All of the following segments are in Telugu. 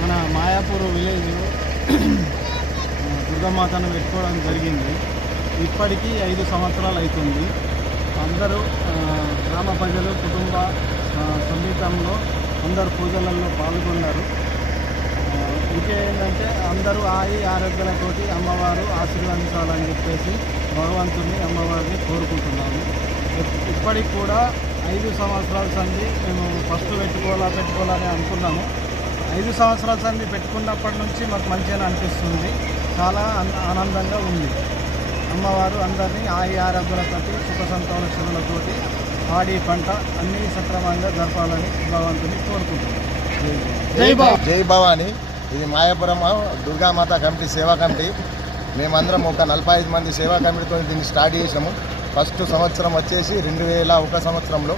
మన మాయాపూర్ విలేజ్ దుర్గమాతను పెట్టుకోవడం జరిగింది. ఇప్పటికీ ఐదు సంవత్సరాలు అవుతుంది. అందరూ గ్రామ ప్రజలు కుటుంబ సమీపంలో అందరు పూజలలో పాల్గొన్నారు. ఇంకేంటంటే అందరూ ఆయి ఆరోగ్యాలతోటి అమ్మవారు ఆశీర్వదించాలని చెప్పేసి భగవంతుని అమ్మవారిని కోరుకుంటున్నాము. ఇప్పటికి కూడా ఐదు సంవత్సరాల సంది మేము ఫస్ట్ పెట్టుకోవాలా పెట్టుకోవాలని అనుకున్నాము. ఐదు సంవత్సరాల సంది పెట్టుకున్నప్పటి నుంచి మాకు మంచిగా అనిపిస్తుంది. చాలా ఆన- ఆనందంగా ఉంది. అమ్మవారు అందరినీ ఆయి ఆరోగ్యాలతోటి సుఖ సంతోషాలతోటి పాడి పంట అన్నీ సక్రమంగా జరపాలని భగవంతుని బాబా జై భవాని. ఇది మాయాపురం దుర్గామాత కమిటీ సేవా కమిటీ. మేమందరం ఒక నలభై ఐదు మంది సేవా కమిటీతో దీన్ని స్టార్ట్ చేసాము ఫస్ట్ సంవత్సరం వచ్చేసి రెండు వేల ఒక సంవత్సరంలో.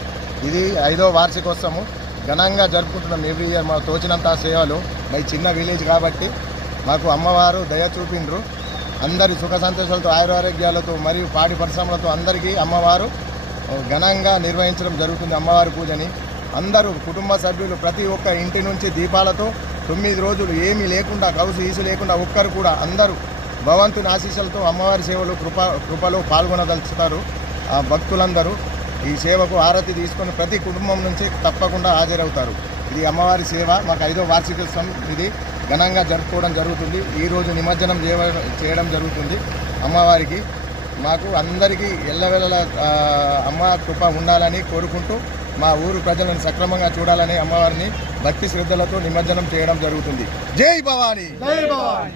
ఇది ఐదో వార్షికోత్సవము. ఘనంగా జరుపుకుంటున్నాం ఎవ్రీ ఇయర్ మాకు తోచినంత సేవలు. మై చిన్న విలేజ్ కాబట్టి మాకు అమ్మవారు దయ చూపిండ్రు. అందరి సుఖ సంతోషాలతో ఆయురారోగ్యాలతో మరియు పాడి పరిశ్రమలతో అందరికీ అమ్మవారు ఘనంగా నిర్వహించడం జరుగుతుంది అమ్మవారి పూజని. అందరూ కుటుంబ సభ్యులు ప్రతి ఒక్క ఇంటి నుంచి దీపాలతో తొమ్మిది రోజులు ఏమీ లేకుండా కౌసు ఈసు లేకుండా ఒక్కరు కూడా అందరూ భగవంతుని ఆశీస్సులతో అమ్మవారి సేవలు కృప కృపలో పాల్గొనదలుచుతారు భక్తులందరూ. ఈ సేవకు ఆరతి తీసుకొని ప్రతి కుటుంబం నుంచి తప్పకుండా హాజరవుతారు. ఇది అమ్మవారి సేవ. మాకు ఐదో వార్షికోత్సవం ఇది. ఘనంగా జరుపుకోవడం జరుగుతుంది. ఈరోజు నిమజ్జనం చేయ- చేయడం జరుగుతుంది అమ్మవారికి. మాకు అందరికీ ఎల్లవెల్ల అమ్మ కృప ఉండాలని కోరుకుంటూ మా ఊరు ప్రజలను సక్రమంగా చూడాలని అమ్మవారిని భక్తి శ్రద్ధలతో నిమజ్జనం చేయడం జరుగుతుంది. జై భవానీ! జై భవానీ!